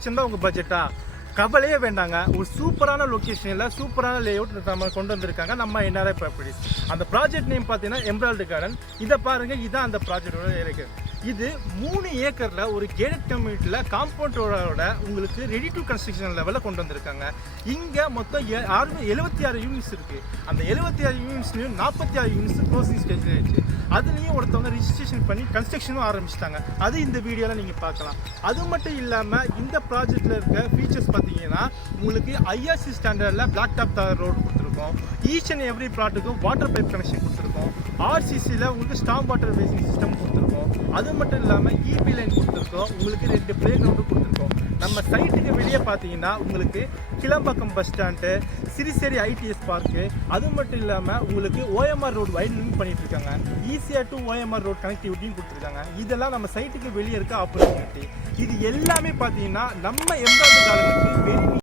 லட்சம் தான் உங்கள் பட்ஜெட்டா? கவலையே வேண்டாங்க. ஒரு சூப்பரான லொக்கேஷனில் சூப்பரான லேஅவுட் நம்ம கொண்டு வந்திருக்காங்க நம்ம என்ஆர்ஐ ப்ராப்பர்ட்டிஸ். அந்த ப்ராஜெக்ட் நேம் பார்த்தீங்கன்னா எம்ரால்டு கார்டன். இதை பாருங்கள், இதுதான் அந்த ப்ராஜெக்டோட இருக்கு. இது 3 ஏக்கரில் ஒரு கேடட் கம்யூனிட்டியில் காம்பவுண்டோட உங்களுக்கு ரெடி டு கன்ஸ்ட்ரக்ஷன் லெவலில் கொண்டு வந்திருக்காங்க. இங்கே மொத்தம் 76 யூனிட்ஸ் இருக்குது. அந்த 76 யூனிட்ஸ்லையும் 46 யூனிட்ஸ் க்ளோசிங் ஸ்டேஜில் இருக்குது. அதுலேயும் ஒருத்தவங்க ரிஜிஸ்ட்ரேஷன் பண்ணி கன்ஸ்ட்ரக்ஷனும் ஆரம்பிச்சிட்டாங்க. அது இந்த வீடியோவில் நீங்கள் பார்க்கலாம். அது மட்டும் இல்லாமல் இந்த ப்ராஜெக்டில் இருக்க ஃபீச்சர்ஸ் பார்த்தீங்கன்னா உங்களுக்கு ஐஆர்சி ஸ்டாண்டர்டில் பிளாக் டாப் ரோடு கொடுத்துருக்கோம். ஈச் அண்ட் எவ்ரி ப்ளாட்டுக்கும் வாட்டர் பைப் கனெக்ஷன் கொடுத்துருக்கோம். ஆர்சிசியில் உங்களுக்கு ஸ்டாம் வாட்டர் பேசிங் சிஸ்டம் கொடுத்துருக்கோம். அது மட்டும் இல்லாமல் இபி லைன் கொடுத்துருக்கோம். உங்களுக்கு 2 பிளே கிரவுண்டும் கொடுத்துருக்கோம். நம்ம சைட்டுக்கு வெளியே பார்த்தீங்கன்னா உங்களுக்கு Kilambakkam bus stand, Siruseri ITS park, அது மட்டும் இல்லாமல் உங்களுக்கு ஓஎம்ஆர் ரோடு வைடனிங் பண்ணிட்டு இருக்காங்க. ஈஸியாக டு ஓஎம்ஆர் ரோடு கனெக்டிவிட்டியும் கொடுத்துருக்காங்க. இதெல்லாம் நம்ம சைட்டுக்கு வெளியே இருக்க ஆப்பர்ச்சுனிட்டி. இது எல்லாமே பார்த்தீங்கன்னா நம்ம எம்ரால்டு கார்டனுக்கு